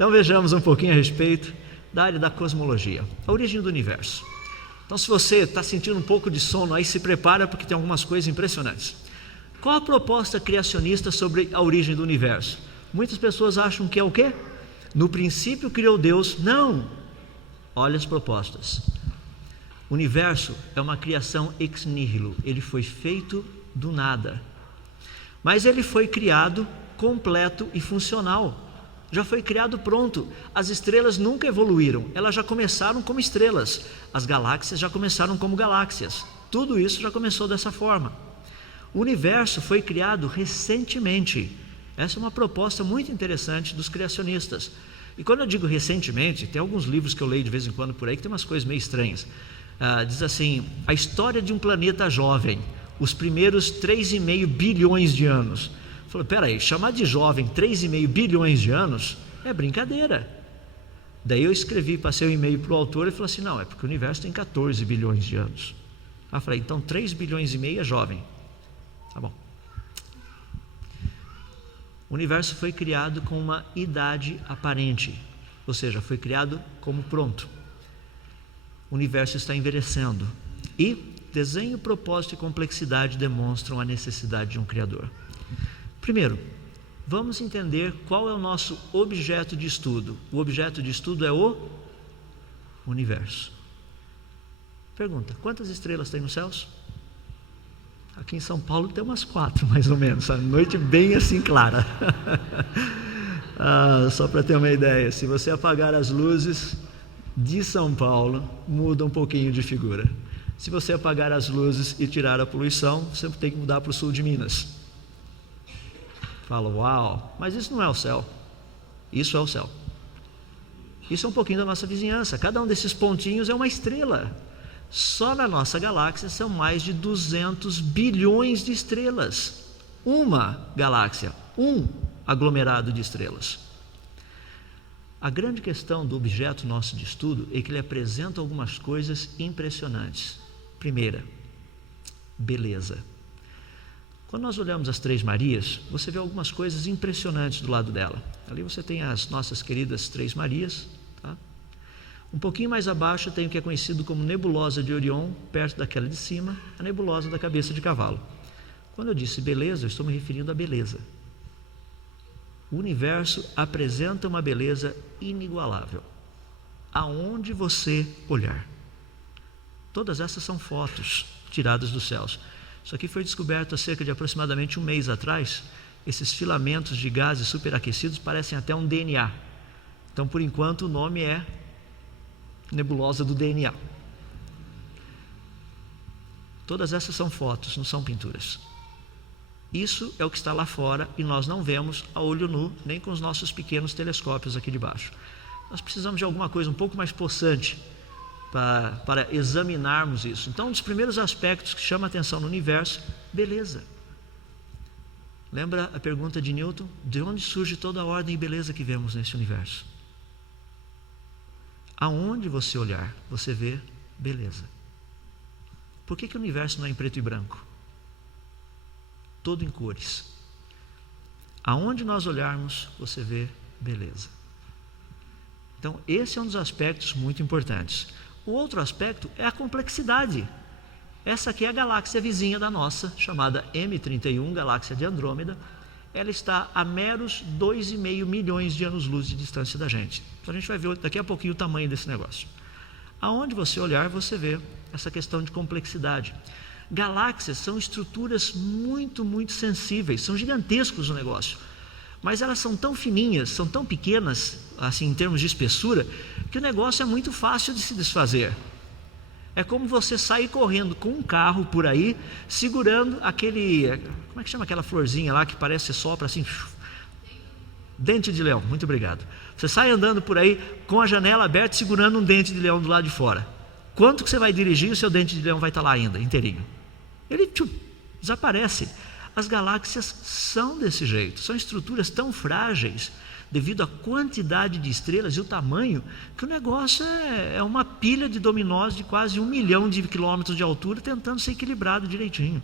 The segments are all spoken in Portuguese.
Então vejamos um pouquinho a respeito da área da cosmologia, a origem do universo. Então, se você está sentindo um pouco de sono aí, se prepara, porque tem algumas coisas impressionantes. Qual a proposta criacionista sobre a origem do universo? Muitas pessoas acham que é o quê? No princípio criou Deus. Não! Olha as propostas. O universo é uma criação ex nihilo, ele foi feito do nada. Mas ele foi criado completo e funcional. Já foi criado pronto. As estrelas nunca evoluíram, elas já começaram como estrelas. As galáxias já começaram como galáxias. Tudo isso já começou dessa forma. O universo foi criado recentemente. Essa é uma proposta muito interessante dos criacionistas. E quando eu digo recentemente, tem alguns livros que eu leio de vez em quando por aí que tem umas coisas meio estranhas. Diz assim, a história de um planeta jovem, os primeiros 3,5 bilhões de anos. Falei, peraí, chamar de jovem 3,5 bilhões de anos é brincadeira. Daí eu escrevi, passei um e-mail para o autor e falei assim, não, é porque o universo tem 14 bilhões de anos. Aí eu falei, então 3,5 bilhões é jovem. Tá bom. O universo foi criado com uma idade aparente, ou seja, foi criado como pronto. O universo está envelhecendo e desenho, propósito e complexidade demonstram a necessidade de um Criador. Primeiro, vamos entender qual é o nosso objeto de estudo. O objeto de estudo é o universo. Pergunta, quantas estrelas tem nos céus? Aqui em São Paulo tem umas 4, mais ou menos, a noite bem assim clara. Só para ter uma ideia, se você apagar as luzes de São Paulo, muda um pouquinho de figura. Se você apagar as luzes e tirar a poluição, você tem que mudar para o sul de Minas. Fala, uau, mas isso não é o céu. Isso é o céu. Isso é um pouquinho da nossa vizinhança. Cada um desses pontinhos é uma estrela. Só na nossa galáxia são mais de 200 bilhões de estrelas. Uma galáxia, um aglomerado de estrelas. A grande questão do objeto nosso de estudo é que ele apresenta algumas coisas impressionantes. Primeira, beleza. Quando nós olhamos as Três Marias, você vê algumas coisas impressionantes do lado dela. Ali você tem as nossas queridas Três Marias, tá? Um pouquinho mais abaixo tem o que é conhecido como nebulosa de Orion, perto daquela de cima, a nebulosa da cabeça de cavalo. Quando eu disse beleza, eu estou me referindo à beleza. O universo apresenta uma beleza inigualável, aonde você olhar. Todas essas são fotos tiradas dos céus. Isso aqui foi descoberto há cerca de aproximadamente um mês atrás. Esses filamentos de gases superaquecidos parecem até um DNA. Então, por enquanto, o nome é nebulosa do DNA. Todas essas são fotos, não são pinturas. Isso é o que está lá fora e nós não vemos a olho nu, nem com os nossos pequenos telescópios aqui de baixo. Nós precisamos de alguma coisa um pouco mais possante para examinarmos isso. Então, um dos primeiros aspectos que chama a atenção no universo, beleza. Lembra a pergunta de Newton? De onde surge toda a ordem e beleza que vemos nesse universo? Aonde você olhar, você vê beleza. Por que o universo não é em preto e branco? Todo em cores. Aonde nós olharmos, você vê beleza. Então, esse é um dos aspectos muito importantes. O outro aspecto é a complexidade. Essa aqui é a galáxia vizinha da nossa, chamada M31, galáxia de Andrômeda. Ela está a meros 2,5 milhões de anos-luz de distância da gente. Então, a gente vai ver daqui a pouquinho o tamanho desse negócio. Aonde você olhar, você vê essa questão de complexidade. Galáxias são estruturas muito, muito sensíveis, são gigantescos o negócio, mas elas são tão fininhas, são tão pequenas, assim em termos de espessura, que o negócio é muito fácil de se desfazer. É como você sair correndo com um carro por aí, segurando aquele, como é que chama aquela florzinha lá que parece sopra assim, dente de leão, muito obrigado. Você sai andando por aí com a janela aberta, segurando um dente de leão do lado de fora. Quanto que você vai dirigir, o seu dente de leão vai estar lá ainda, inteirinho. Ele desaparece. As galáxias são desse jeito, são estruturas tão frágeis, devido à quantidade de estrelas e o tamanho, que o negócio é uma pilha de dominós de quase 1 milhão de quilômetros de altura, tentando ser equilibrado direitinho.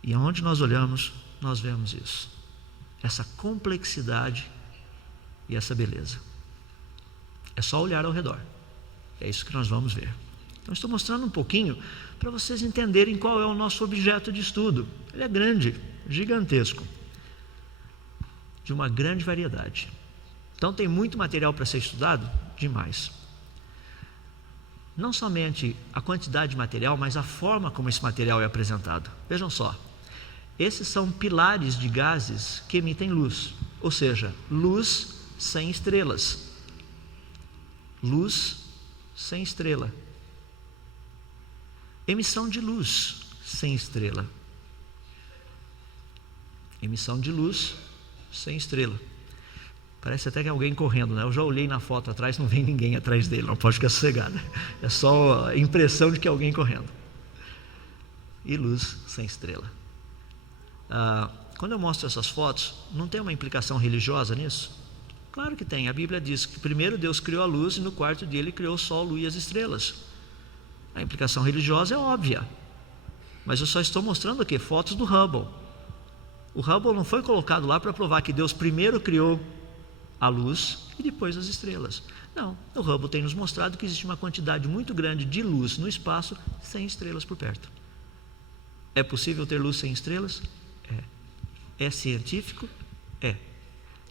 E aonde nós olhamos, nós vemos isso. Essa complexidade e essa beleza. É só olhar ao redor. É isso que nós vamos ver. Então, estou mostrando um pouquinho para vocês entenderem qual é o nosso objeto de estudo. Ele é grande, gigantesco, de uma grande variedade. Então, tem muito material para ser estudado? Demais. Não somente a quantidade de material, mas a forma como esse material é apresentado. Vejam só, esses são pilares de gases que emitem luz, ou seja, luz sem estrelas. Luz sem estrela. Emissão de luz sem estrela. Emissão de luz sem estrela. Parece até que é alguém correndo, né? Eu já olhei na foto atrás, não vem ninguém atrás dele, não pode ficar sossegado. É só a impressão de que é alguém correndo. E luz sem estrela. Quando eu mostro essas fotos, não tem uma implicação religiosa nisso? Claro que tem. A Bíblia diz que primeiro Deus criou a luz e no quarto dia Ele criou o sol, a lua e as estrelas. A implicação religiosa é óbvia. Mas eu só estou mostrando aqui fotos do Hubble. O Hubble não foi colocado lá para provar que Deus primeiro criou a luz e depois as estrelas. Não, o Hubble tem nos mostrado que existe uma quantidade muito grande de luz no espaço sem estrelas por perto. É possível ter luz sem estrelas? É. É científico? É.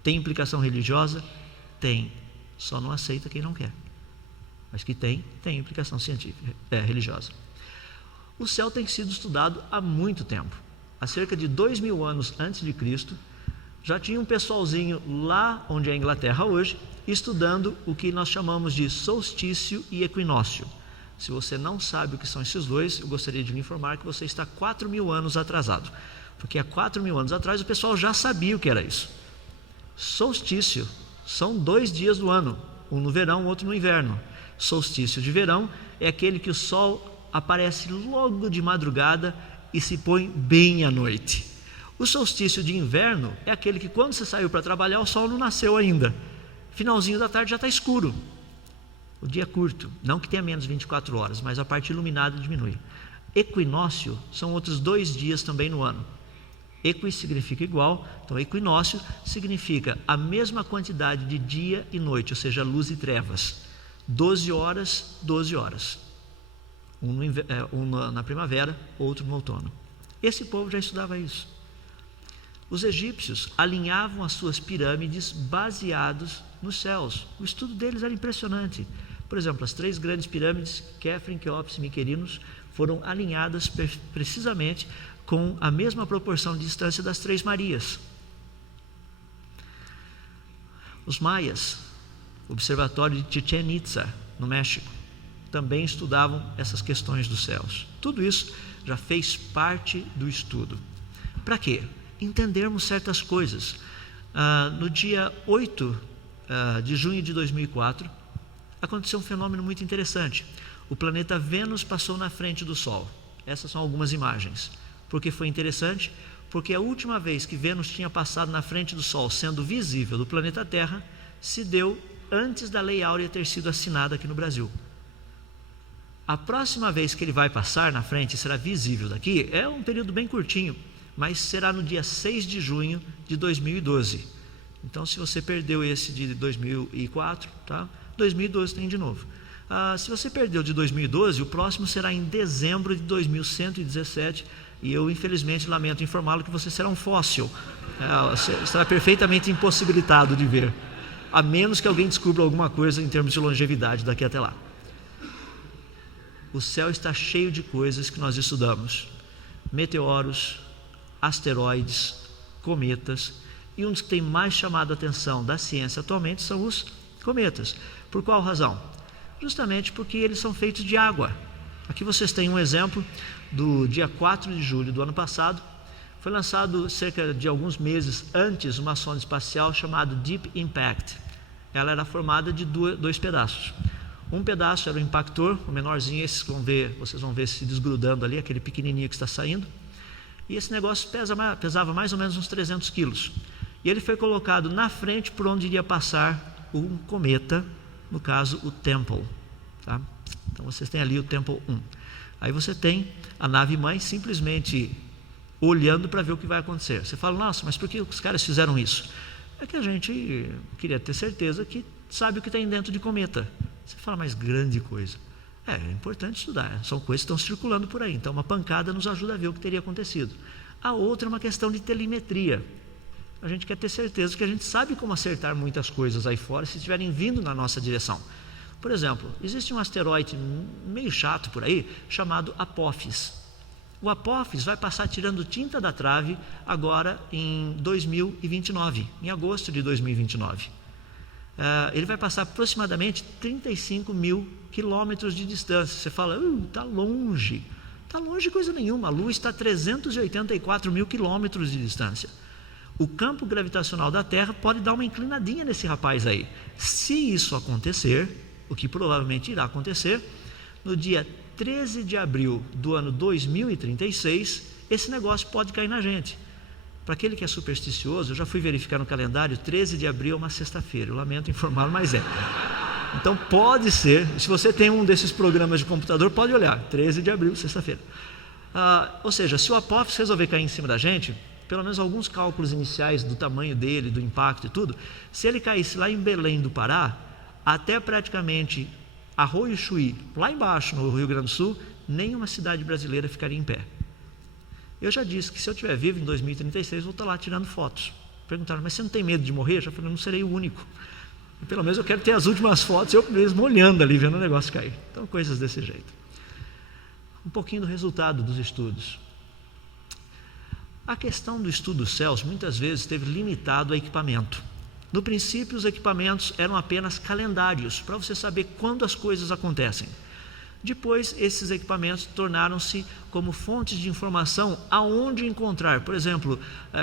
Tem implicação religiosa? Tem. Só não aceita quem não quer. Mas que tem implicação científica, religiosa. O céu tem sido estudado há muito tempo. Há cerca de 2000 anos antes de Cristo, já tinha um pessoalzinho lá onde é a Inglaterra hoje, estudando o que nós chamamos de solstício e equinócio. Se você não sabe o que são esses dois, eu gostaria de lhe informar que você está 4000 anos atrasado. Porque há 4000 anos atrás o pessoal já sabia o que era isso. Solstício são 2 dias do ano, um no verão, outro no inverno. Solstício de verão é aquele que o sol aparece logo de madrugada e se põe bem à noite. O solstício de inverno é aquele que quando você saiu para trabalhar o sol não nasceu ainda. Finalzinho da tarde já está escuro. O dia é curto, não que tenha menos 24 horas, mas a parte iluminada diminui. Equinócio são outros 2 dias também no ano. Equi significa igual, então equinócio significa a mesma quantidade de dia e noite, ou seja, luz e trevas. 12 horas, 12 horas. Um na primavera, outro no outono. Esse povo já estudava isso. Os egípcios alinhavam as suas pirâmides baseados nos céus. O estudo deles era impressionante. Por exemplo, as 3 grandes pirâmides, Quéfren, Quéops e Miquerinos, foram alinhadas precisamente com a mesma proporção de distância das 3 Marias. Os maias, o observatório de Chichén Itzá, no México, também estudavam essas questões dos céus. Tudo isso já fez parte do estudo. Para quê? Entendermos certas coisas. No dia 8 de junho de 2004, aconteceu um fenômeno muito interessante. O planeta Vênus passou na frente do Sol. Essas são algumas imagens. Por que foi interessante? Porque a última vez que Vênus tinha passado na frente do Sol, sendo visível do planeta Terra, se deu antes da Lei Áurea ter sido assinada aqui no Brasil. A próxima vez que ele vai passar na frente, será visível daqui, é um período bem curtinho, mas será no dia 6 de junho de 2012. Então, se você perdeu esse de 2004, tá? 2012 tem de novo. Se você perdeu de 2012, o próximo será em dezembro de 2117, e eu, infelizmente, lamento informá-lo que você será um fóssil. Você estará perfeitamente impossibilitado de ver, a menos que alguém descubra alguma coisa em termos de longevidade daqui até lá. O céu está cheio de coisas que nós estudamos: meteoros, asteroides, cometas, e um dos que tem mais chamado a atenção da ciência atualmente são os cometas. Por qual razão? Justamente porque eles são feitos de água. Aqui vocês têm um exemplo do dia 4 de julho do ano passado. Foi lançado cerca de alguns meses antes uma sonda espacial chamada Deep Impact. Ela era formada de 2 pedaços. Um pedaço era o impactor, o menorzinho, esse vocês vão ver se desgrudando ali, aquele pequenininho que está saindo. E esse negócio pesava mais ou menos uns 300 quilos. E ele foi colocado na frente por onde iria passar um cometa, no caso o Tempel. Tá? Então vocês têm ali o Tempel 1. Aí você tem a nave-mãe simplesmente olhando para ver o que vai acontecer. Você fala, nossa, mas por que os caras fizeram isso? é que a gente queria ter certeza que sabe o que tem dentro de cometa. Você fala, mas grande coisa. É importante estudar, são coisas que estão circulando por aí. Então, uma pancada nos ajuda a ver o que teria acontecido. A outra é uma questão de telemetria. A gente quer ter certeza que a gente sabe como acertar muitas coisas aí fora se estiverem vindo na nossa direção. Por exemplo, existe um asteroide meio chato por aí, chamado Apophis. O Apophis vai passar tirando tinta da trave agora em 2029, em agosto de 2029. Ele vai passar aproximadamente 35 mil quilômetros de distância. Você fala, está longe. Está longe coisa nenhuma, a Luz está a 384 mil quilômetros de distância. O campo gravitacional da Terra pode dar uma inclinadinha nesse rapaz aí. Se isso acontecer, o que provavelmente irá acontecer, no dia 13 de abril do ano 2036, esse negócio pode cair na gente. Para aquele que é supersticioso, eu já fui verificar no calendário, 13 de abril é uma sexta-feira, eu lamento informá-lo, mas é. Então pode ser, se você tem um desses programas de computador, pode olhar, 13 de abril, sexta-feira. Ou seja, se o Apophis resolver cair em cima da gente, pelo menos alguns cálculos iniciais do tamanho dele, do impacto e tudo, se ele caísse lá em Belém do Pará, até praticamente Arroio Chuí, lá embaixo no Rio Grande do Sul, nenhuma cidade brasileira ficaria em pé. Eu já disse que se eu estiver vivo em 2036, vou estar lá tirando fotos. Perguntaram, mas você não tem medo de morrer? Eu já falei, não serei o único. E pelo menos eu quero ter as últimas fotos, eu mesmo olhando ali, vendo o negócio cair. Então, coisas desse jeito. Um pouquinho do resultado dos estudos. A questão do estudo dos céus, muitas vezes, esteve limitado a equipamento. No princípio, os equipamentos eram apenas calendários, para você saber quando as coisas acontecem. Depois, esses equipamentos tornaram-se como fontes de informação aonde encontrar. Por exemplo,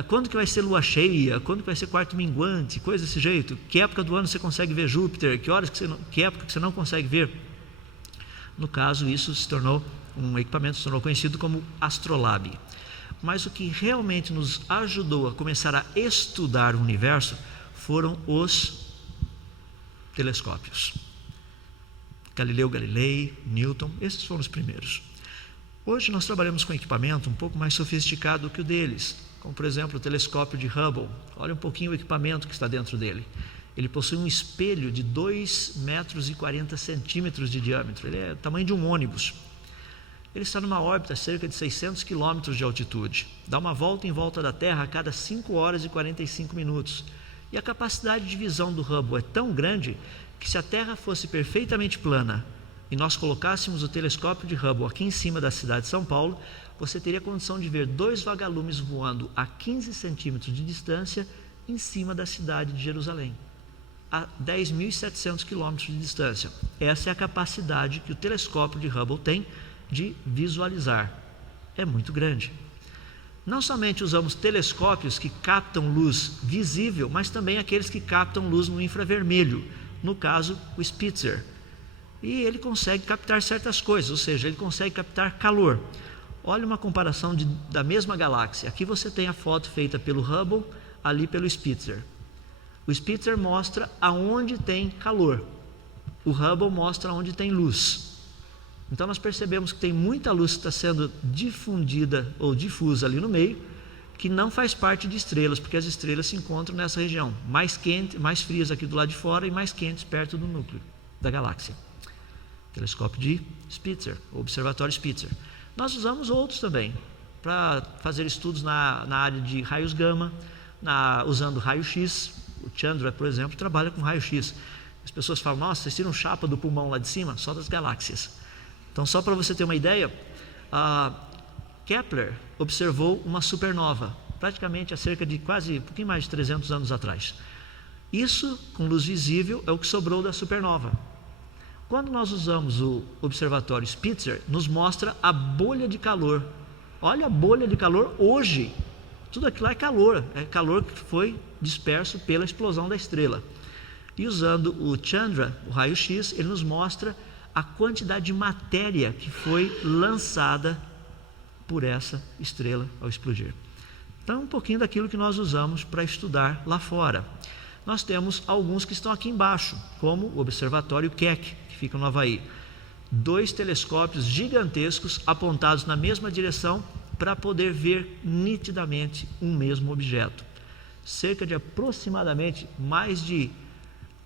quando que vai ser lua cheia, quando que vai ser quarto minguante, coisa desse jeito. Que época do ano você consegue ver Júpiter, que época que você não consegue ver. No caso, isso um equipamento se tornou conhecido como Astrolabe. Mas o que realmente nos ajudou a começar a estudar o universo foram os telescópios. Galileu Galilei, Newton, esses foram os primeiros. Hoje nós trabalhamos com equipamento um pouco mais sofisticado que o deles, como por exemplo o telescópio de Hubble. Olha um pouquinho o equipamento que está dentro dele. Ele possui um espelho de 2,40 metros de diâmetro, ele é o tamanho de um ônibus. Ele está numa órbita a cerca de 600 quilômetros de altitude, dá uma volta em volta da Terra a cada 5 horas e 45 minutos. E a capacidade de visão do Hubble é tão grande que se a Terra fosse perfeitamente plana e nós colocássemos o telescópio de Hubble aqui em cima da cidade de São Paulo, você teria condição de ver 2 vagalumes voando a 15 centímetros de distância em cima da cidade de Jerusalém, a 10.700 quilômetros de distância. Essa é a capacidade que o telescópio de Hubble tem de visualizar. É muito grande. Não somente usamos telescópios que captam luz visível, mas também aqueles que captam luz no infravermelho, no caso o Spitzer. E ele consegue captar certas coisas, ou seja, ele consegue captar calor. Olha uma comparação da mesma galáxia. Aqui você tem a foto feita pelo Hubble, ali pelo Spitzer. O Spitzer mostra aonde tem calor, o Hubble mostra onde tem luz. Então nós percebemos que tem muita luz que está sendo difundida ou difusa ali no meio, que não faz parte de estrelas, porque as estrelas se encontram nessa região, mais quente, mais frias aqui do lado de fora e mais quentes perto do núcleo da galáxia. Telescópio de Spitzer, Observatório Spitzer. Nós usamos outros também, para fazer estudos na área de raios gama, usando raio-x. O Chandra, por exemplo, trabalha com raio-x. As pessoas falam, nossa, vocês tiram chapa do pulmão lá de cima? Só das galáxias. Então, só para você ter uma ideia, Kepler observou uma supernova, praticamente há cerca de um pouquinho mais de 300 anos atrás. Isso, com luz visível, é o que sobrou da supernova. Quando nós usamos o observatório Spitzer, nos mostra a bolha de calor. Olha a bolha de calor hoje. Tudo aquilo é calor que foi disperso pela explosão da estrela. E usando o Chandra, o raio-x, ele nos mostra a quantidade de matéria que foi lançada por essa estrela ao explodir. Então, um pouquinho daquilo que nós usamos para estudar lá fora. Nós temos alguns que estão aqui embaixo, como o Observatório Keck, que fica no Havaí. 2 telescópios gigantescos apontados na mesma direção para poder ver nitidamente um mesmo objeto. cerca de aproximadamente mais de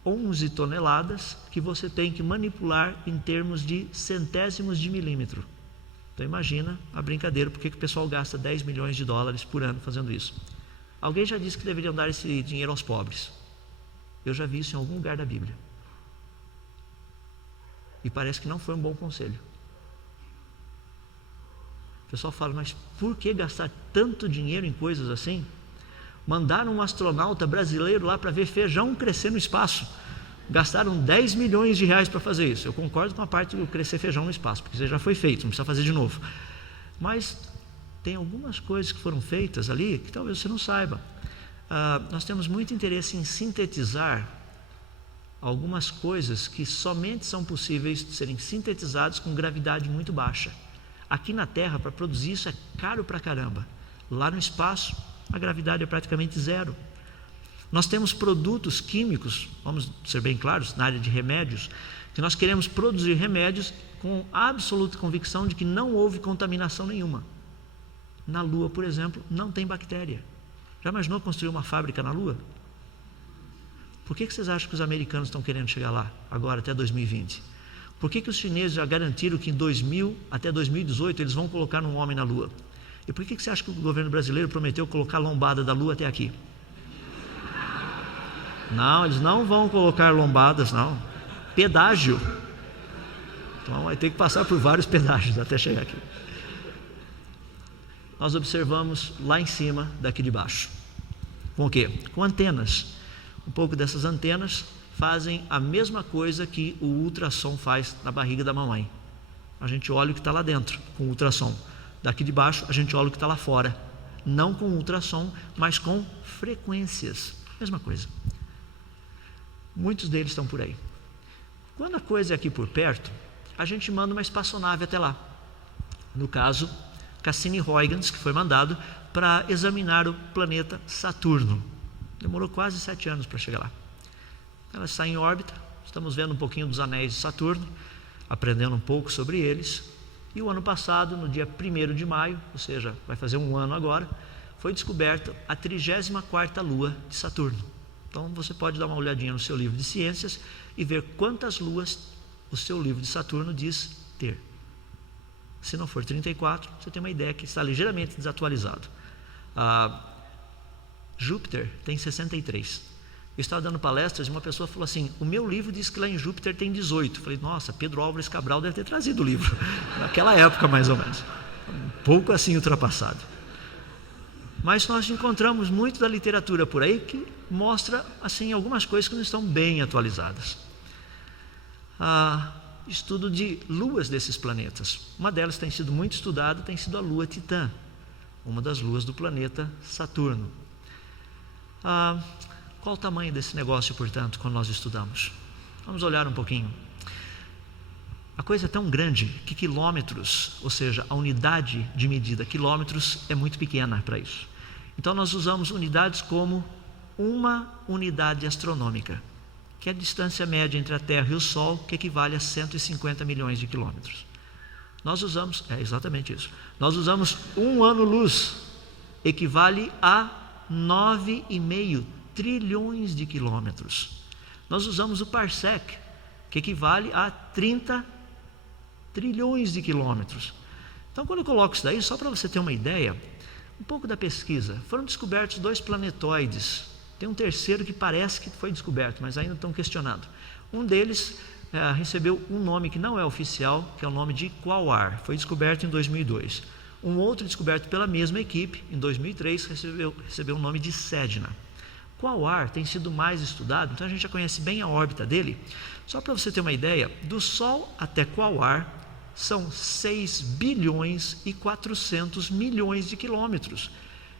11 toneladas que você tem que manipular em termos de centésimos de milímetro. Então imagina a brincadeira, por que o pessoal gasta 10 milhões de dólares por ano fazendo isso. Alguém já disse que deveriam dar esse dinheiro aos pobres. Eu já vi isso em algum lugar da Bíblia. E parece que não foi um bom conselho. O pessoal fala, mas por que gastar tanto dinheiro em coisas assim? Mandaram um astronauta brasileiro lá para ver feijão crescer no espaço. Gastaram 10 milhões de reais para fazer isso. Eu concordo com a parte do crescer feijão no espaço, porque isso já foi feito, não precisa fazer de novo. Mas tem algumas coisas que foram feitas ali que talvez você não saiba. Nós temos muito interesse em sintetizar algumas coisas que somente são possíveis de serem sintetizadas com gravidade muito baixa. Aqui na Terra, para produzir isso é caro pra caramba. Lá no espaço, a gravidade é praticamente zero. Nós temos produtos químicos, vamos ser bem claros, na área de remédios, que nós queremos produzir remédios com absoluta convicção de que não houve contaminação nenhuma. Na Lua, por exemplo, não tem bactéria. Já imaginou construir uma fábrica na Lua? Por que vocês acham que os americanos estão querendo chegar lá, agora até 2020? Por que os chineses já garantiram que até 2018 eles vão colocar um homem na Lua? E por que você acha que o governo brasileiro prometeu colocar a lombada da Lua até aqui? Não, eles não vão colocar lombadas, não. Pedágio. Então vai ter que passar por vários pedágios até chegar aqui. Nós observamos lá em cima, daqui de baixo. Com o quê? Com antenas. Um pouco dessas antenas fazem a mesma coisa que o ultrassom faz na barriga da mamãe. A gente olha o que está lá dentro com o ultrassom. Daqui de baixo a gente olha o que está lá fora. Não com ultrassom, mas com frequências. Mesma coisa. Muitos deles estão por aí. Quando a coisa é aqui por perto, a gente manda uma espaçonave até lá. No caso, Cassini-Huygens, que foi mandado para examinar o planeta Saturno. Demorou quase 7 anos para chegar lá. Ela está em órbita, estamos vendo um pouquinho dos anéis de Saturno, aprendendo um pouco sobre eles. E o ano passado, no dia 1º de maio, ou seja, vai fazer um ano agora, foi descoberta a 34ª lua de Saturno. Então você pode dar uma olhadinha no seu livro de ciências e ver quantas luas o seu livro de Saturno diz ter. Se não for 34, você tem uma ideia que está ligeiramente desatualizado. Júpiter tem 63. Eu estava dando palestras e uma pessoa falou assim, o meu livro diz que lá em Júpiter tem 18. Eu falei, nossa, Pedro Álvares Cabral deve ter trazido o livro. Naquela época mais ou menos. Um pouco assim ultrapassado. Mas nós encontramos muito da literatura por aí que mostra assim, algumas coisas que não estão bem atualizadas. Estudo de luas desses planetas. Uma delas tem sido muito estudada, tem sido a lua Titã, uma das luas do planeta Saturno. Qual o tamanho desse negócio, portanto, quando nós estudamos? Vamos olhar um pouquinho. A coisa é tão grande que quilômetros, ou seja, a unidade de medida, quilômetros, é muito pequena para isso. Então nós usamos unidades como uma unidade astronômica, que é a distância média entre a Terra e o Sol, que equivale a 150 milhões de quilômetros. Nós usamos, exatamente isso, nós usamos 1 ano-luz, equivale a 9,5 trilhões de quilômetros. Nós usamos o parsec, que equivale a 30 trilhões de quilômetros. Então quando eu coloco isso daí, só para você ter uma ideia, um pouco da pesquisa, foram descobertos 2 planetoides, tem um terceiro que parece que foi descoberto, mas ainda estão questionando. Um deles recebeu um nome que não é oficial, que é o nome de Quaoar, foi descoberto em 2002. Um outro descoberto pela mesma equipe, em 2003, recebeu o nome de Sedna. Quaoar tem sido mais estudado, então a gente já conhece bem a órbita dele. Só para você ter uma ideia, do Sol até Quaoar são 6 bilhões e 400 milhões de quilômetros.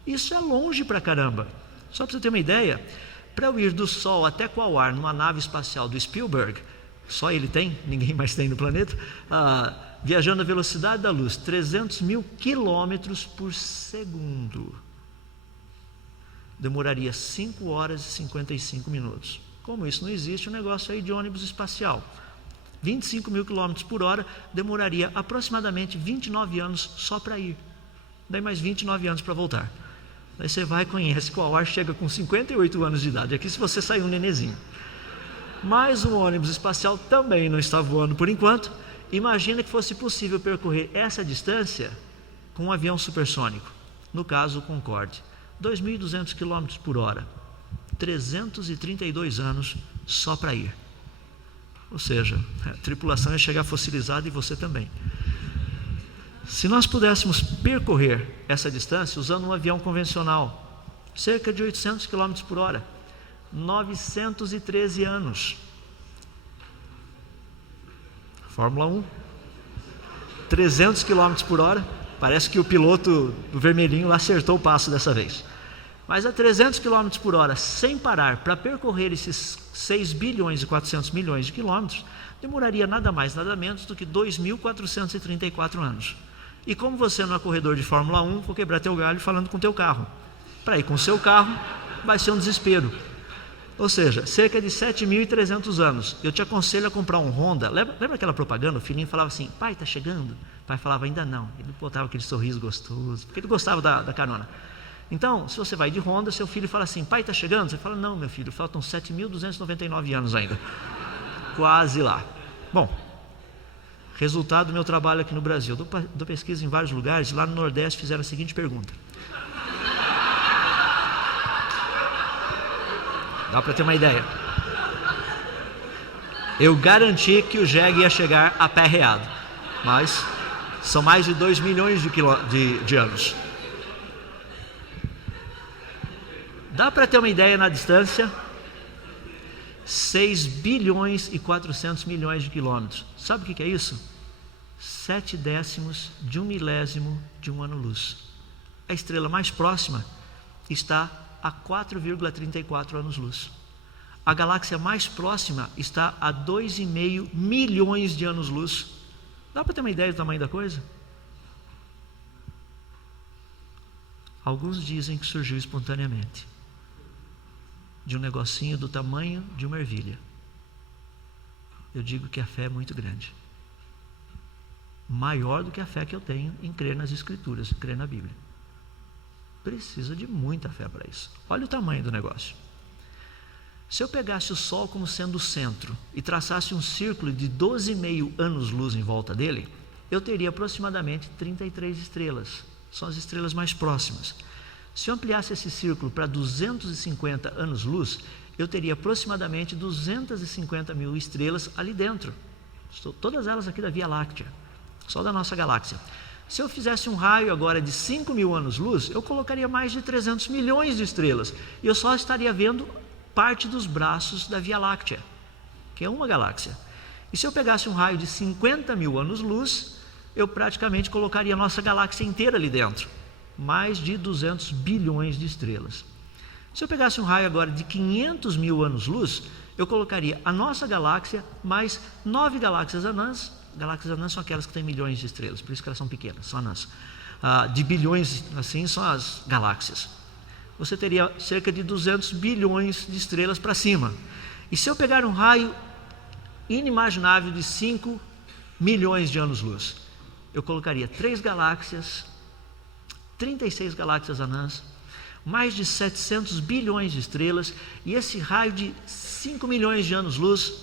Isso é longe pra caramba. Só para você ter uma ideia, para eu ir do Sol até Quaoar numa nave espacial do Spielberg, só ele tem, ninguém mais tem no planeta, viajando à velocidade da luz, 300 mil quilômetros por segundo. Demoraria 5 horas e 55 minutos. Como isso não existe, um negócio aí de ônibus espacial. 25 mil quilômetros por hora, demoraria aproximadamente 29 anos só para ir. Daí mais 29 anos para voltar. Aí você vai e conhece que o Auar chega com 58 anos de idade. Aqui se você sair um nenezinho. Mas o ônibus espacial também não está voando por enquanto. Imagina que fosse possível percorrer essa distância com um avião supersônico. No caso, o Concorde. 2.200 km por hora. 332 anos só para ir. Ou seja, a tripulação ia chegar fossilizada e você também. Se nós pudéssemos percorrer essa distância usando um avião convencional, cerca de 800 km por hora, 913 anos. Fórmula 1, 300 km por hora, parece que o piloto do vermelhinho lá acertou o passo dessa vez. Mas a 300 km por hora, sem parar, para percorrer esses 6 bilhões e 400 milhões de quilômetros, demoraria nada mais, nada menos do que 2.434 anos. E como você não é corredor de Fórmula 1, vou quebrar teu galho falando com teu carro. Para ir com o seu carro, vai ser um desespero. Ou seja, cerca de 7.300 anos. Eu te aconselho a comprar um Honda. Lembra aquela propaganda? O filhinho falava assim, pai, tá chegando? O pai falava, ainda não. Ele botava aquele sorriso gostoso, porque ele gostava da carona. Então, se você vai de Honda, seu filho fala assim, pai, tá chegando? Você fala, não, meu filho, faltam 7.299 anos ainda. Quase lá. Bom, resultado do meu trabalho aqui no Brasil. Eu dou pesquisa em vários lugares. Lá no Nordeste fizeram a seguinte pergunta. Dá para ter uma ideia. Eu garanti que o jegue ia chegar a pé reado. Mas são mais de 2 milhões de anos. Dá para ter uma ideia na distância? 6 bilhões e 400 milhões de quilômetros. Sabe o que é isso? 7 décimos de 1 milésimo de um ano-luz. A estrela mais próxima está a 4,34 anos-luz. A galáxia mais próxima está a 2,5 milhões de anos-luz. Dá para ter uma ideia do tamanho da coisa? Alguns dizem que surgiu espontaneamente, de um negocinho do tamanho de uma ervilha. Eu digo que a fé é muito grande. Maior do que a fé que eu tenho em crer nas Escrituras, em crer na Bíblia. Precisa de muita fé para isso. Olha o tamanho do negócio. Se eu pegasse o Sol como sendo o centro e traçasse um círculo de 12,5 anos-luz em volta dele, eu teria aproximadamente 33 estrelas. São as estrelas mais próximas. Se eu ampliasse esse círculo para 250 anos-luz, eu teria aproximadamente 250 mil estrelas ali dentro. Todas elas aqui da Via Láctea, só da nossa galáxia. Se eu fizesse um raio agora de 5.000 anos-luz, eu colocaria mais de 300 milhões de estrelas. E eu só estaria vendo parte dos braços da Via Láctea, que é uma galáxia. E se eu pegasse um raio de 50.000 anos-luz, eu praticamente colocaria a nossa galáxia inteira ali dentro. Mais de 200 bilhões de estrelas. Se eu pegasse um raio agora de 500.000 anos-luz, eu colocaria a nossa galáxia mais 9 galáxias anãs. Galáxias anãs são aquelas que têm milhões de estrelas, por isso que elas são pequenas, são anãs. De bilhões, assim, são as galáxias. Você teria cerca de 200 bilhões de estrelas para cima. E se eu pegar um raio inimaginável de 5 milhões de anos-luz, eu colocaria 3 galáxias, 36 galáxias anãs, mais de 700 bilhões de estrelas, e esse raio de 5 milhões de anos-luz,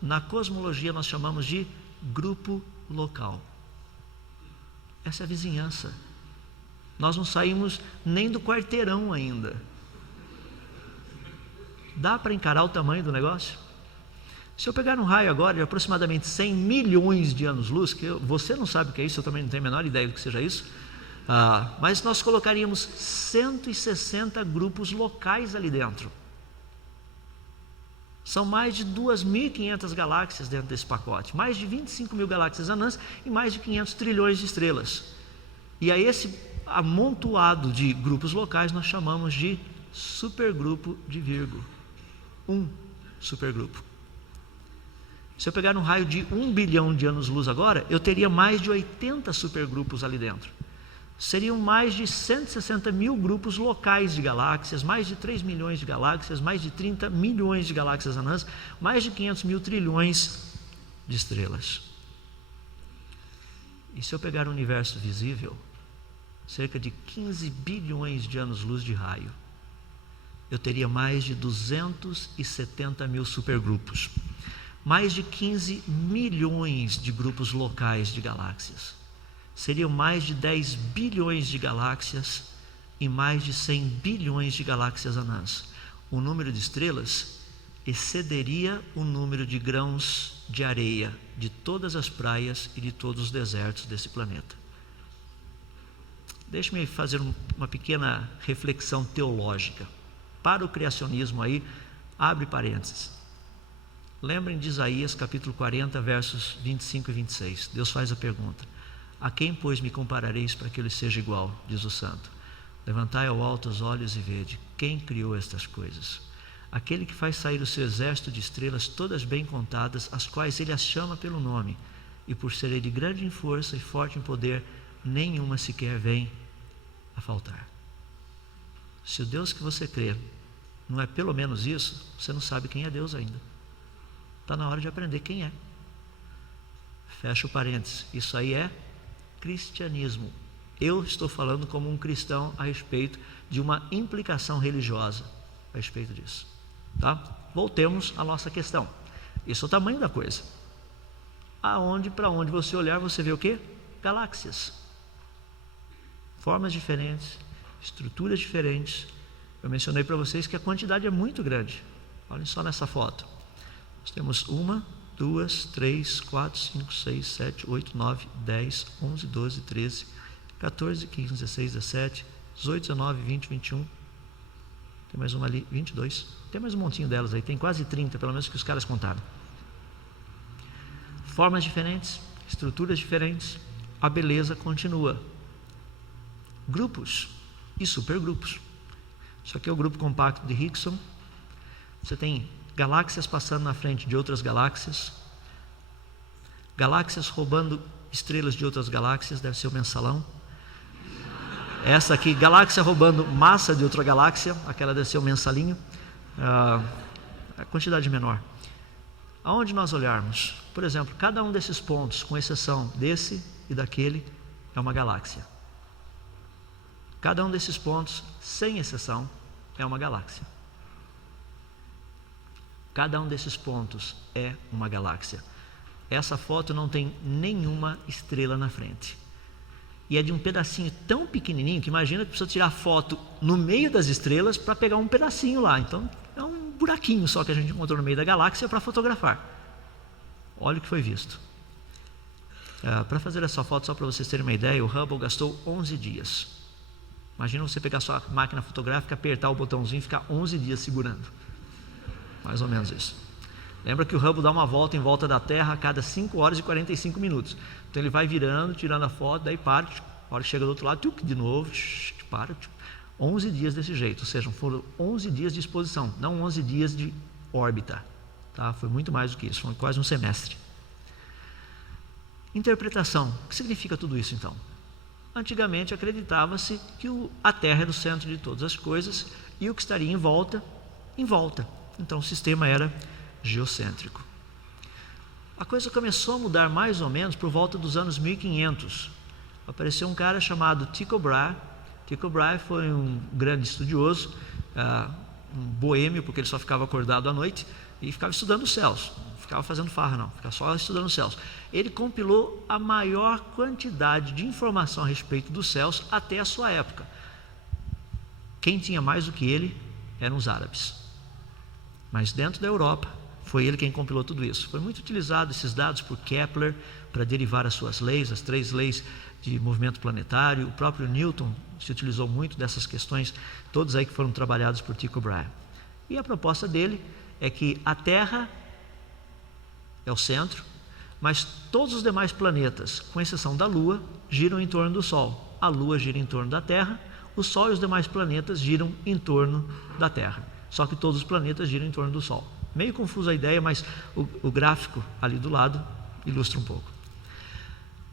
na cosmologia nós chamamos de grupo local. Essa é a vizinhança. Nós não saímos nem do quarteirão ainda. Dá para encarar o tamanho do negócio? Se eu pegar um raio agora de aproximadamente 100 milhões de anos-luz, que você não sabe o que é isso, eu também não tenho a menor ideia do que seja isso, mas nós colocaríamos 160 grupos locais ali dentro. São mais de 2.500 galáxias dentro desse pacote, mais de 25 mil galáxias anãs e mais de 500 trilhões de estrelas. E a esse amontoado de grupos locais nós chamamos de supergrupo de Virgo. Um supergrupo. Se eu pegar um raio de 1 bilhão de anos-luz agora, eu teria mais de 80 supergrupos ali dentro. Seriam mais de 160 mil grupos locais de galáxias, mais de 3 milhões de galáxias, mais de 30 milhões de galáxias anãs, mais de 500 mil trilhões de estrelas. E se eu pegar o universo visível, cerca de 15 bilhões de anos-luz de raio, eu teria mais de 270 mil supergrupos, mais de 15 milhões de grupos locais de galáxias, seriam mais de 10 bilhões de galáxias e mais de 100 bilhões de galáxias anãs. O número de estrelas excederia o número de grãos de areia de todas as praias e de todos os desertos desse planeta. Deixe-me fazer uma pequena reflexão teológica. Para o criacionismo aí, abre parênteses. Lembrem de Isaías capítulo 40, versos 25 e 26. Deus faz a pergunta: a quem, pois, me comparareis para que ele seja igual? Diz o santo. Levantai ao alto os olhos e vede, quem criou estas coisas? Aquele que faz sair o seu exército de estrelas, todas bem contadas, as quais ele as chama pelo nome, e por ser ele grande em força e forte em poder, nenhuma sequer vem a faltar. Se o Deus que você crê não é pelo menos isso, você não sabe quem é Deus ainda. Está na hora de aprender quem é. Fecha o parênteses. Isso aí é cristianismo. Eu estou falando como um cristão a respeito de uma implicação religiosa a respeito disso. Tá? Voltemos à nossa questão. Isso é o tamanho da coisa. Para onde você olhar, você vê o quê? Galáxias. Formas diferentes, estruturas diferentes. Eu mencionei para vocês que a quantidade é muito grande. Olhem só nessa foto. Nós temos 1, 2, 3, 4, 5, 6, 7, 8, 9, 10, 11, 12, 13, 14, 15, 16, 17, 18, 19, 20, 21. Tem mais uma ali, 22. Tem mais um montinho delas aí, tem quase 30, pelo menos que os caras contaram. Formas diferentes, estruturas diferentes, a beleza continua. Grupos e supergrupos. Isso aqui é o grupo compacto de Hickson. Você tem galáxias passando na frente de outras galáxias, galáxias roubando estrelas de outras galáxias, deve ser o mensalão. Essa aqui, galáxia roubando massa de outra galáxia, aquela deve ser o mensalinho. A quantidade menor. Aonde nós olharmos, por exemplo, cada um desses pontos, com exceção desse e daquele, é uma galáxia. Cada um desses pontos, sem exceção, é uma galáxia. Cada um desses pontos é uma galáxia. Essa foto não tem nenhuma estrela na frente. E é de um pedacinho tão pequenininho que imagina que precisa tirar foto no meio das estrelas para pegar um pedacinho lá. Então é um buraquinho só que a gente encontrou no meio da galáxia para fotografar. Olha o que foi visto. Para fazer essa foto, só para vocês terem uma ideia, o Hubble gastou 11 dias. Imagina você pegar sua máquina fotográfica, apertar o botãozinho e ficar 11 dias segurando. Mais ou menos isso. Lembra que o Hubble dá uma volta em volta da Terra a cada 5 horas e 45 minutos. Então ele vai virando, tirando a foto, daí para, a hora que chega do outro lado, de novo, para. 11 dias desse jeito, ou seja, foram 11 dias de exposição, não 11 dias de órbita. Tá? Foi muito mais do que isso, foi quase um semestre. Interpretação. O que significa tudo isso então? Antigamente acreditava-se que a Terra era o centro de todas as coisas e o que estaria em volta. Então o sistema era geocêntrico. A coisa começou a mudar mais ou menos por volta dos anos 1500. Apareceu um cara chamado Tycho Brahe. Tycho Brahe foi um grande estudioso, um boêmio, porque ele só ficava acordado à noite e ficava estudando os céus. Não ficava fazendo farra não, ficava só estudando os céus. Ele compilou a maior quantidade de informação a respeito dos céus até a sua época. Quem tinha mais do que ele eram os árabes. Mas dentro da Europa, foi ele quem compilou tudo isso. Foi muito utilizado esses dados por Kepler para derivar as suas leis, as 3 leis de movimento planetário. O próprio Newton se utilizou muito dessas questões, todas aí que foram trabalhadas por Tycho Brahe. E a proposta dele é que a Terra é o centro, mas todos os demais planetas, com exceção da Lua, giram em torno do Sol. A Lua gira em torno da Terra, o Sol e os demais planetas giram em torno da Terra. Só que todos os planetas giram em torno do Sol. Meio confusa a ideia, mas o gráfico ali do lado ilustra um pouco.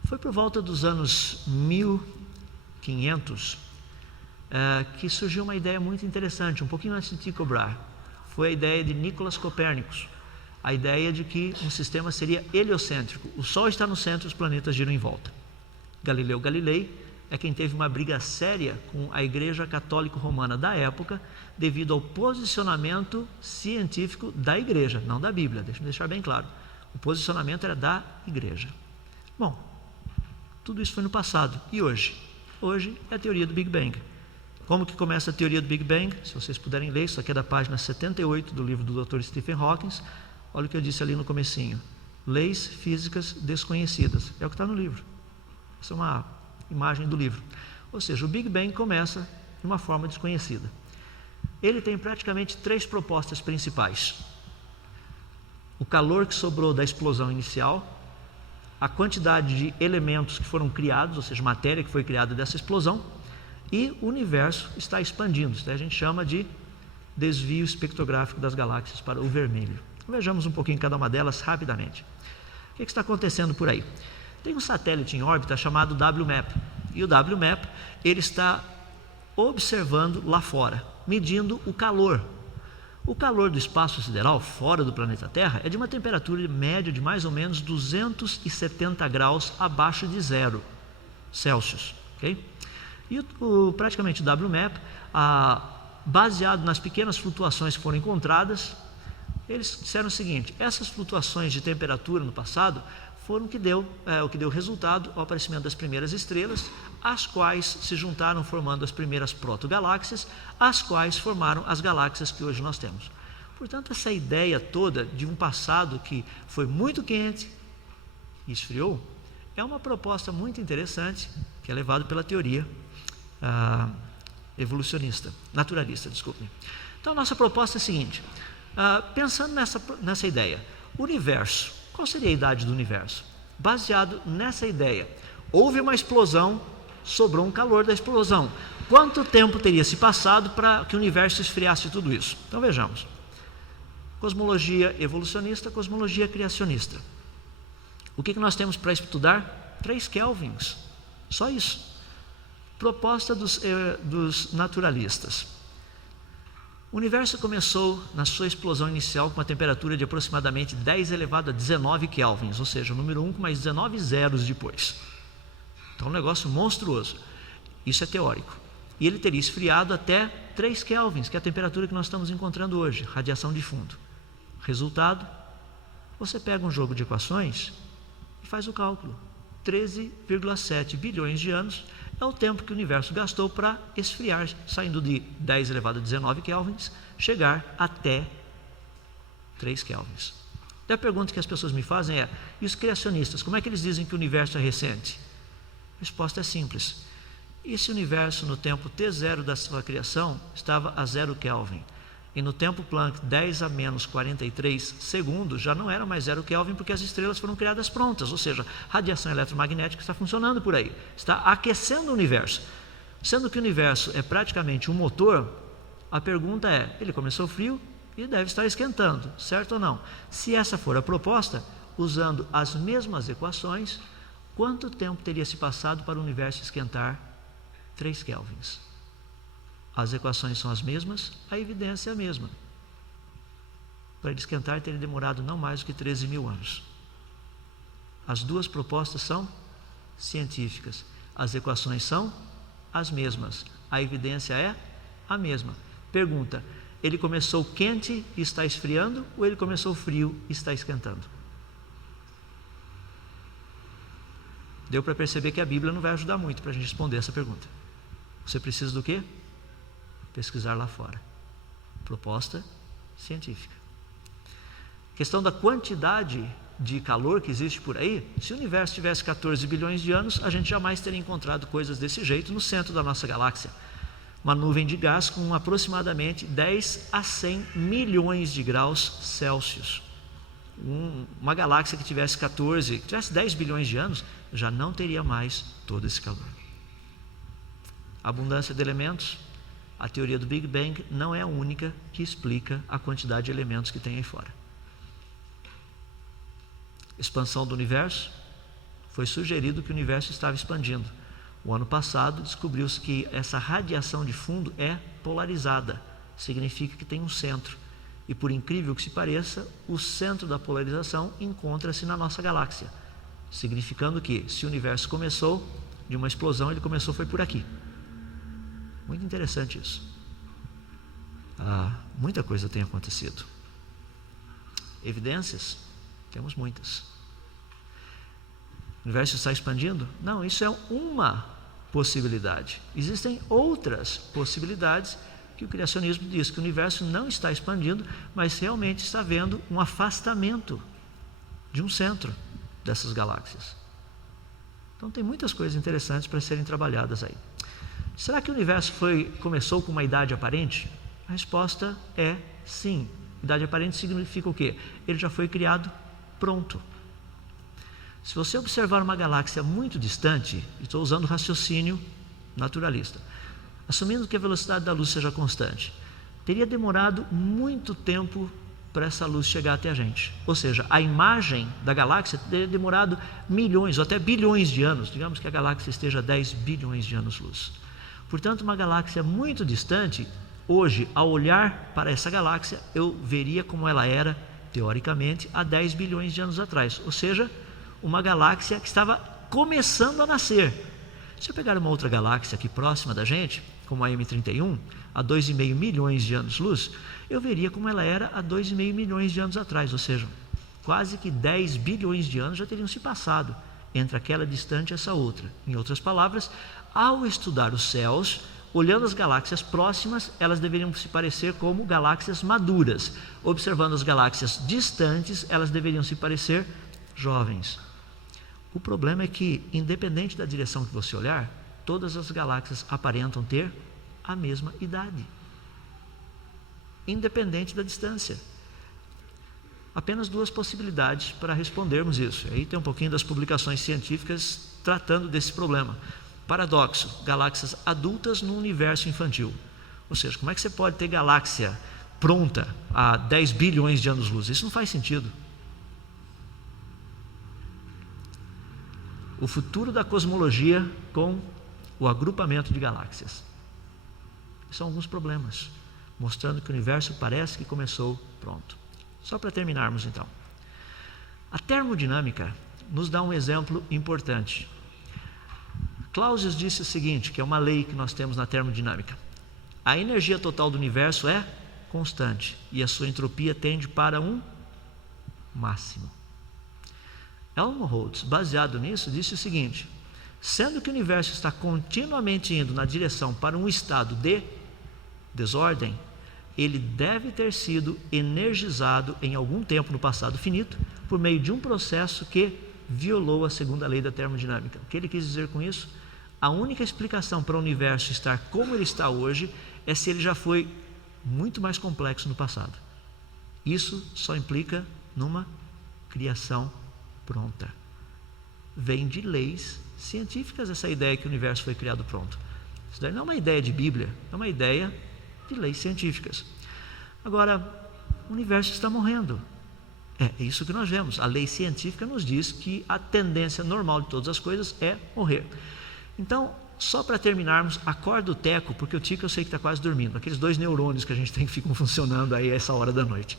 Foi por volta dos anos 1500 que surgiu uma ideia muito interessante, um pouquinho antes de Tycho Brahe. Foi a ideia de Nicolas Copérnicos. A ideia de que um sistema seria heliocêntrico. O Sol está no centro e os planetas giram em volta. Galileu Galilei é quem teve uma briga séria com a Igreja Católica Romana da época, devido ao posicionamento científico da Igreja, não da Bíblia, deixa eu deixar bem claro. O posicionamento era da Igreja. Bom, tudo isso foi no passado. E hoje? Hoje é a teoria do Big Bang. Como que começa a teoria do Big Bang? Se vocês puderem ler, isso aqui é da página 78 do livro do Dr. Stephen Hawking. Olha o que eu disse ali no comecinho. Leis físicas desconhecidas. É o que está no livro. Essa é uma imagem do livro. Ou seja, o Big Bang começa de uma forma desconhecida. Ele tem praticamente 3 propostas principais. O calor que sobrou da explosão inicial, a quantidade de elementos que foram criados, ou seja, matéria que foi criada dessa explosão, e o universo está expandindo. Isso a gente chama de desvio espectrográfico das galáxias para o vermelho. Vejamos um pouquinho cada uma delas rapidamente. O que está acontecendo por aí? Tem um satélite em órbita chamado WMAP. E o WMAP, ele está observando lá fora, medindo o calor. O calor do espaço sideral, fora do planeta Terra, é de uma temperatura média de mais ou menos 270 graus abaixo de 0 Celsius. Okay? E praticamente o WMAP, baseado nas pequenas flutuações que foram encontradas, eles disseram o seguinte: essas flutuações de temperatura no passado foram o que deu resultado ao aparecimento das primeiras estrelas, as quais se juntaram formando as primeiras protogaláxias, as quais formaram as galáxias que hoje nós temos. Portanto, essa ideia toda de um passado que foi muito quente e esfriou, é uma proposta muito interessante, que é levada pela teoria naturalista. Então, a nossa proposta é a seguinte: pensando nessa ideia, o universo, qual seria a idade do universo? Baseado nessa ideia, houve uma explosão, sobrou um calor da explosão. Quanto tempo teria se passado para que o universo esfriasse tudo isso? Então vejamos. Cosmologia evolucionista, cosmologia criacionista. O que nós temos para estudar? 3 kelvins, só isso. Proposta dos naturalistas. O universo começou na sua explosão inicial com uma temperatura de aproximadamente 10 elevado a 19 kelvins, ou seja, o número 1 com mais 19 zeros depois. Então, um negócio monstruoso. Isso é teórico. E ele teria esfriado até 3 kelvins, que é a temperatura que nós estamos encontrando hoje, radiação de fundo. Resultado, você pega um jogo de equações e faz o cálculo. 13,7 bilhões de anos é o tempo que o universo gastou para esfriar, saindo de 10 elevado a 19 kelvins, chegar até 3 kelvins. E a pergunta que as pessoas me fazem é: e os criacionistas, como é que eles dizem que o universo é recente? A resposta é simples. Esse universo no tempo T0 da sua criação estava a 0 Kelvin. E no tempo Planck 10 a menos 43 segundos já não era mais 0 Kelvin, porque as estrelas foram criadas prontas, ou seja, radiação eletromagnética está funcionando por aí, está aquecendo o universo. Sendo que o universo é praticamente um motor, a pergunta é: ele começou frio e deve estar esquentando, certo ou não? Se essa for a proposta, usando as mesmas equações, quanto tempo teria se passado para o universo esquentar 3 kelvins? As equações são as mesmas, a evidência é a mesma. Para ele esquentar teria demorado não mais do que 13 mil anos. As duas propostas são científicas, as equações são as mesmas, a evidência é a mesma. Pergunta: ele começou quente e está esfriando, ou ele começou frio e está esquentando? Deu para perceber que a Bíblia não vai ajudar muito para a gente responder essa pergunta. Você precisa do quê? Pesquisar lá fora. Proposta científica. Questão da quantidade de calor que existe por aí. Se o universo tivesse 14 bilhões de anos, a gente jamais teria encontrado coisas desse jeito no centro da nossa galáxia. Uma nuvem de gás com aproximadamente 10 a 100 milhões de graus Celsius. Uma galáxia que tivesse 10 bilhões de anos, já não teria mais todo esse calor. Abundância de elementos. A teoria do Big Bang não é a única que explica a quantidade de elementos que tem aí fora. Expansão do universo. Foi sugerido que o universo estava expandindo. O ano passado descobriu-se que essa radiação de fundo é polarizada. Significa que tem um centro. E por incrível que se pareça, o centro da polarização encontra-se na nossa galáxia. Significando que, se o universo começou de uma explosão, ele começou foi por aqui. Muito interessante isso. Muita coisa tem acontecido. Evidências? Temos muitas. O universo está expandindo? Não, isso é uma possibilidade. Existem outras possibilidades que o criacionismo diz que o universo não está expandindo, mas realmente está havendo um afastamento de um centro dessas galáxias. Então tem muitas coisas interessantes para serem trabalhadas aí. Será que o universo começou com uma idade aparente? A resposta é sim. Idade aparente significa o quê? Ele já foi criado pronto. Se você observar uma galáxia muito distante, estou usando raciocínio naturalista, assumindo que a velocidade da luz seja constante, teria demorado muito tempo para essa luz chegar até a gente. Ou seja, a imagem da galáxia teria demorado milhões ou até bilhões de anos. Digamos que a galáxia esteja a 10 bilhões de anos-luz. Portanto, uma galáxia muito distante, hoje, ao olhar para essa galáxia, eu veria como ela era, teoricamente, há 10 bilhões de anos atrás. Ou seja, uma galáxia que estava começando a nascer. Se eu pegar uma outra galáxia aqui próxima da gente, como a M31, a 2,5 milhões de anos-luz, eu veria como ela era há 2,5 milhões de anos atrás. Ou seja, quase que 10 bilhões de anos já teriam se passado entre aquela distante e essa outra. Em outras palavras, ao estudar os céus, olhando as galáxias próximas, elas deveriam se parecer como galáxias maduras. Observando as galáxias distantes, elas deveriam se parecer jovens. O problema é que, independente da direção que você olhar, todas as galáxias aparentam ter a mesma idade, independente da distância. Apenas duas possibilidades para respondermos isso. Aí tem um pouquinho das publicações científicas tratando desse problema. Paradoxo: galáxias adultas no universo infantil. Ou seja, como é que você pode ter galáxia pronta há 10 bilhões de anos-luz? Isso não faz sentido. O futuro da cosmologia com o agrupamento de galáxias. São alguns problemas, mostrando que o universo parece que começou pronto. Só para terminarmos então. A termodinâmica nos dá um exemplo importante. Clausius disse o seguinte, que é uma lei que nós temos na termodinâmica: a energia total do universo é constante e a sua entropia tende para um máximo. Helmholtz, baseado nisso, disse o seguinte: sendo que o universo está continuamente indo na direção para um estado de desordem, ele deve ter sido energizado em algum tempo no passado finito por meio de um processo que violou a segunda lei da termodinâmica. O que ele quis dizer com isso? A única explicação para o universo estar como ele está hoje é se ele já foi muito mais complexo no passado. Isso só implica numa criação pronta. Vem de leis científicas essa ideia que o universo foi criado pronto. Isso daí não é uma ideia de Bíblia, é uma ideia de leis científicas. Agora, o universo está morrendo. É isso que nós vemos. A lei científica nos diz que a tendência normal de todas as coisas é morrer. Então, só para terminarmos, acorda o Teco, porque o Tico eu sei que está quase dormindo. Aqueles 2 neurônios que a gente tem que ficam funcionando aí a essa hora da noite.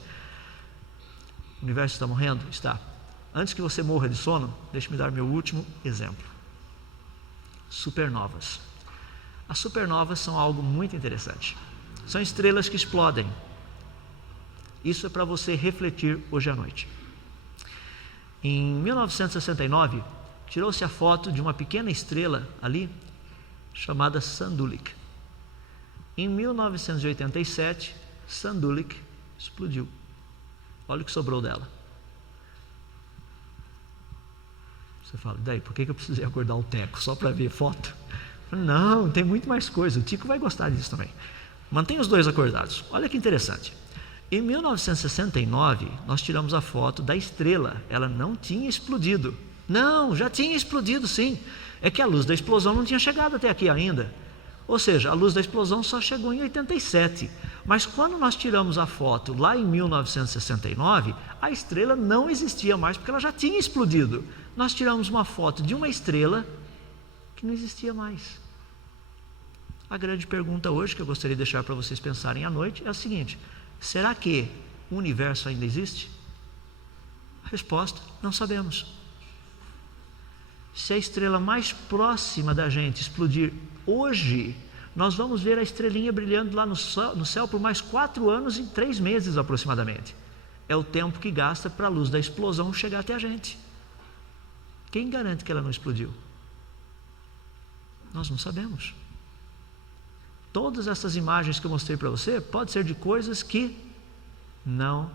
O universo está morrendo? Está. Antes que você morra de sono, deixe-me dar meu último exemplo. Supernovas. As supernovas são algo muito interessante. São estrelas que explodem. Isso é para você refletir hoje à noite. Em 1969, tirou-se a foto de uma pequena estrela ali, chamada Sandulik. Em 1987, Sandulik explodiu. Olha o que sobrou dela. Você fala, e daí, por que eu precisei acordar o Teco? Só para ver foto? Não, tem muito mais coisa. O Tico vai gostar disso também. Mantenha os dois acordados. Olha que interessante. Em 1969, nós tiramos a foto da estrela. Ela não tinha explodido. Não, já tinha explodido sim. É que a luz da explosão não tinha chegado até aqui ainda. Ou seja, a luz da explosão só chegou em 87. Mas quando nós tiramos a foto lá em 1969, a estrela não existia mais porque ela já tinha explodido. Nós tiramos uma foto de uma estrela que não existia mais. A grande pergunta hoje, que eu gostaria de deixar para vocês pensarem à noite, é a seguinte: será que o universo ainda existe? A resposta: não sabemos. Se a estrela mais próxima da gente explodir hoje, nós vamos ver a estrelinha brilhando lá no céu por mais 4 anos e 3 meses aproximadamente. É o tempo que gasta para a luz da explosão chegar até a gente. Quem garante que ela não explodiu? Nós não sabemos. Todas essas imagens que eu mostrei para você podem ser de coisas que não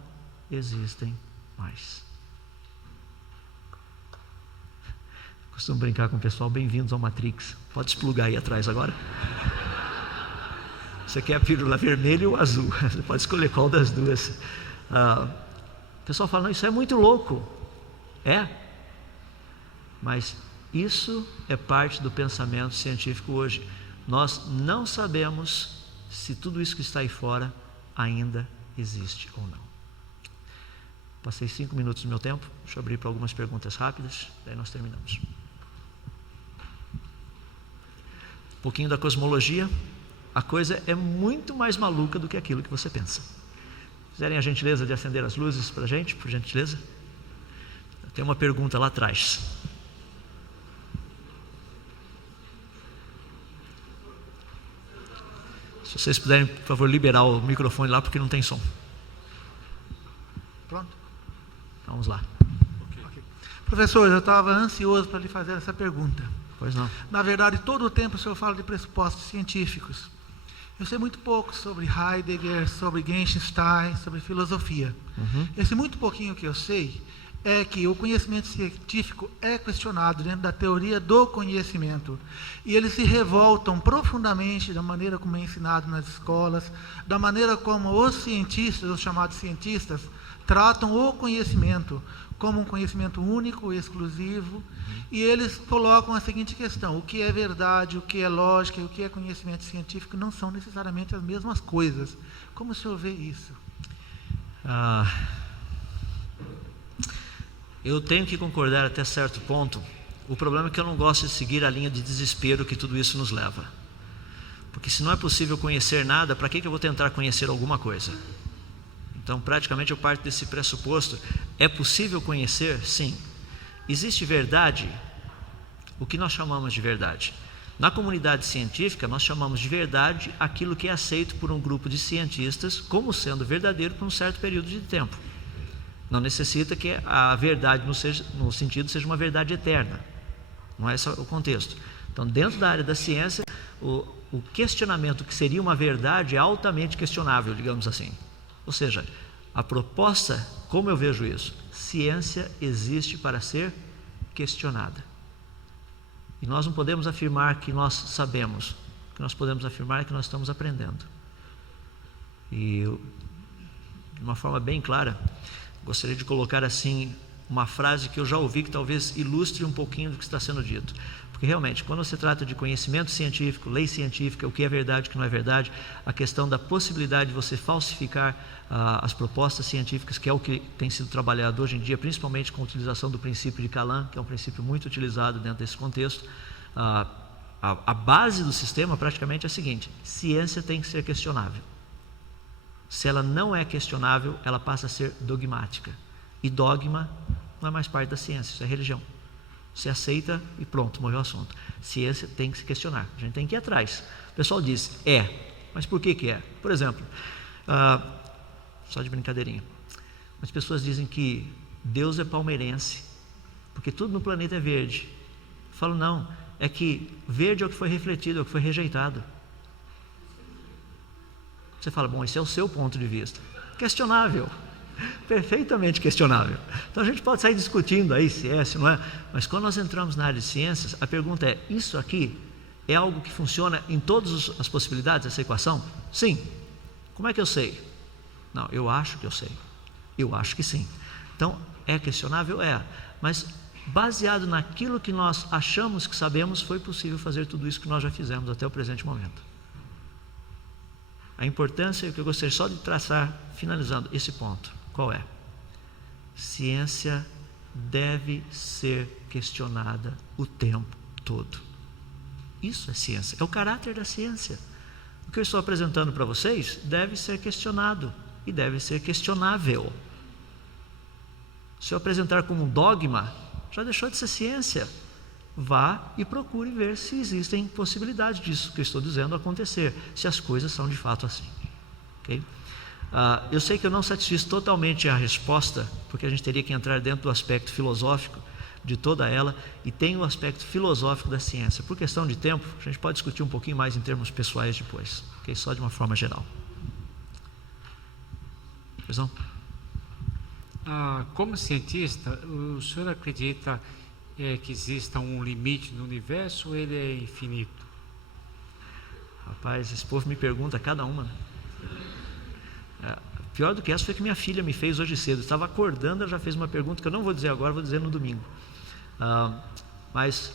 existem mais. Costumo brincar com o pessoal, bem-vindos ao Matrix. Pode esplugar aí atrás agora. Você quer a pílula vermelha ou azul? Você pode escolher qual das duas. O pessoal fala, não, isso é muito louco. É, mas isso é parte do pensamento científico hoje. Nós não sabemos se tudo isso que está aí fora ainda existe ou não. Passei 5 minutos do meu tempo, deixa eu abrir para algumas perguntas rápidas, daí nós terminamos. Um pouquinho da cosmologia. A coisa é muito mais maluca do que aquilo que você pensa. Fizerem a gentileza de acender as luzes para a gente, por gentileza? Tem uma pergunta lá atrás. Se vocês puderem, por favor, liberar o microfone lá, porque não tem som. Pronto? Vamos lá. Okay. Professor, eu estava ansioso para lhe fazer essa pergunta. Pois não. Na verdade, todo o tempo o senhor fala de pressupostos científicos. Eu sei muito pouco sobre Heidegger, sobre Genstein, sobre filosofia. Esse muito pouquinho que eu sei é que o conhecimento científico é questionado dentro da teoria do conhecimento. E eles se revoltam profundamente da maneira como é ensinado nas escolas, da maneira como os cientistas, os chamados cientistas, tratam o conhecimento como um conhecimento único, exclusivo, e eles colocam a seguinte questão: o que é verdade, o que é lógica e o que é conhecimento científico não são necessariamente as mesmas coisas. Como o senhor vê isso? Eu tenho que concordar até certo ponto. O problema é que eu não gosto de seguir a linha de desespero que tudo isso nos leva. Porque se não é possível conhecer nada, para que eu vou tentar conhecer alguma coisa? Então, praticamente eu parto desse pressuposto. É possível conhecer? Sim. Existe verdade? O que nós chamamos de verdade? Na comunidade científica, nós chamamos de verdade aquilo que é aceito por um grupo de cientistas como sendo verdadeiro por um certo período de tempo. Não necessita que a verdade no sentido seja uma verdade eterna. Não é esse o contexto. Então, dentro da área da ciência, o questionamento que seria uma verdade é altamente questionável, digamos assim. Ou seja, a proposta, como eu vejo isso? Ciência existe para ser questionada. E nós não podemos afirmar que nós sabemos. O que nós podemos afirmar é que nós estamos aprendendo. E, de uma forma bem clara, gostaria de colocar assim uma frase que eu já ouvi que talvez ilustre um pouquinho do que está sendo dito. Porque realmente, quando se trata de conhecimento científico, lei científica, o que é verdade, o que não é verdade, a questão da possibilidade de você falsificar as propostas científicas, que é o que tem sido trabalhado hoje em dia, principalmente com a utilização do princípio de Kalam, que é um princípio muito utilizado dentro desse contexto. A base do sistema praticamente é a seguinte: ciência tem que ser questionável. Se ela não é questionável, ela passa a ser dogmática. E dogma não é mais parte da ciência, isso é religião. Você aceita e pronto, morreu o assunto. Ciência tem que se questionar, a gente tem que ir atrás. O pessoal diz, mas por que é? Por exemplo, só de brincadeirinha, as pessoas dizem que Deus é palmeirense, porque tudo no planeta é verde. Eu falo, não, é que verde é o que foi refletido, é o que foi rejeitado. Você fala, bom, esse é o seu ponto de vista. Questionável. Perfeitamente questionável. Então a gente pode sair discutindo aí se é, se não é, mas quando nós entramos na área de ciências, a pergunta é: isso aqui é algo que funciona em todas as possibilidades, essa equação? Sim. Como é que eu sei? Não, eu acho que eu sei. Eu acho que sim. Então, é questionável? É. Mas baseado naquilo que nós achamos que sabemos, foi possível fazer tudo isso que nós já fizemos até o presente momento. A importância que eu gostaria só de traçar, finalizando esse ponto, qual é? Ciência deve ser questionada o tempo todo. Isso é ciência, é o caráter da ciência. O que eu estou apresentando para vocês deve ser questionado e deve ser questionável. Se eu apresentar como um dogma, já deixou de ser ciência. vá e procure ver se existem possibilidades disso que eu estou dizendo acontecer, se as coisas são de fato assim. Okay? Eu sei que eu não satisfiz totalmente a resposta, porque a gente teria que entrar dentro do aspecto filosófico de toda ela, e tem o aspecto filosófico da ciência. Por questão de tempo, a gente pode discutir um pouquinho mais em termos pessoais depois, okay? Só de uma forma geral. Pois não? Como cientista, o senhor acredita que exista um limite no universo ou ele é infinito? Rapaz, esse povo me pergunta cada uma, né? Pior do que essa foi que minha filha me fez hoje cedo. Eu estava acordando, ela já fez uma pergunta que eu não vou dizer agora, vou dizer no domingo. Mas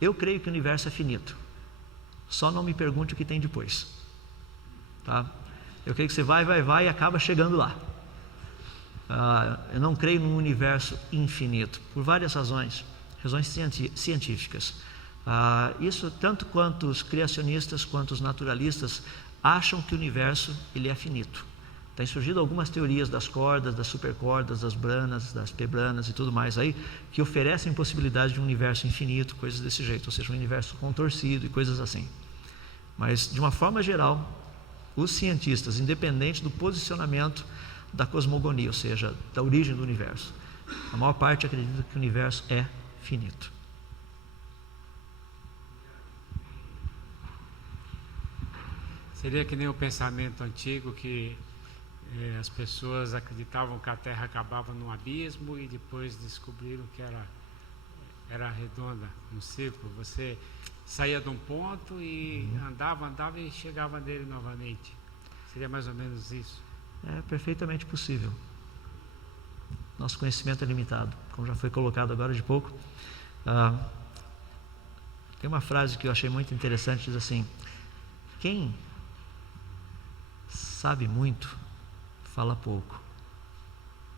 eu creio que o universo é finito. Só não me pergunte o que tem depois. Tá? Eu creio que você vai e acaba chegando lá. Eu não creio num universo infinito, por várias razões científicas. Isso tanto quanto os criacionistas quanto os naturalistas acham que o universo ele é finito. Tem surgido algumas teorias das cordas, das supercordas, das branas, das pebranas e tudo mais aí, que oferecem possibilidade de um universo infinito, coisas desse jeito, ou seja, um universo contorcido e coisas assim. Mas, de uma forma geral, os cientistas, independente do posicionamento da cosmogonia, ou seja, da origem do universo, a maior parte acredita que o universo é finito. Seria que nem o pensamento antigo que as pessoas acreditavam que a Terra acabava num abismo e depois descobriram que era redonda, um círculo. Você saía de um ponto e andava e chegava nele novamente. Seria mais ou menos isso? É perfeitamente possível. Nosso conhecimento é limitado, como já foi colocado agora de pouco. Tem uma frase que eu achei muito interessante, diz assim: quem sabe muito, fala pouco.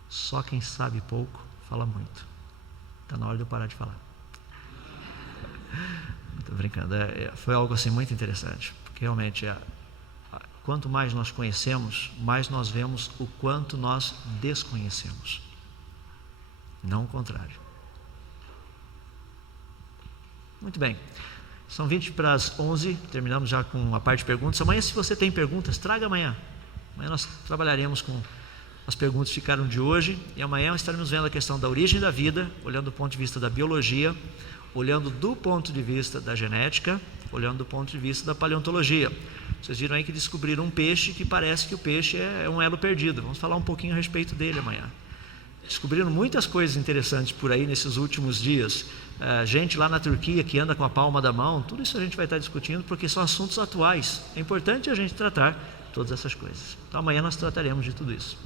Só quem sabe pouco, fala muito. Está na hora de eu parar de falar. Estou brincando. Foi algo assim muito interessante, porque realmente quanto mais nós conhecemos, mais nós vemos o quanto nós desconhecemos. Não o contrário. Muito bem. São 20 para as 11, terminamos já com a parte de perguntas. Amanhã, se você tem perguntas, traga amanhã. Amanhã nós trabalharemos com as perguntas que ficaram de hoje, e amanhã nós estaremos vendo a questão da origem da vida, olhando do ponto de vista da biologia, olhando do ponto de vista da genética, olhando do ponto de vista da paleontologia. Vocês viram aí que descobriram um peixe que parece que o peixe é um elo perdido. Vamos falar um pouquinho a respeito dele amanhã. Descobriram muitas coisas interessantes por aí nesses últimos dias. Gente lá na Turquia que anda com a palma da mão, tudo isso a gente vai estar discutindo porque são assuntos atuais. É importante a gente tratar todas essas coisas. Então amanhã nós trataremos de tudo isso.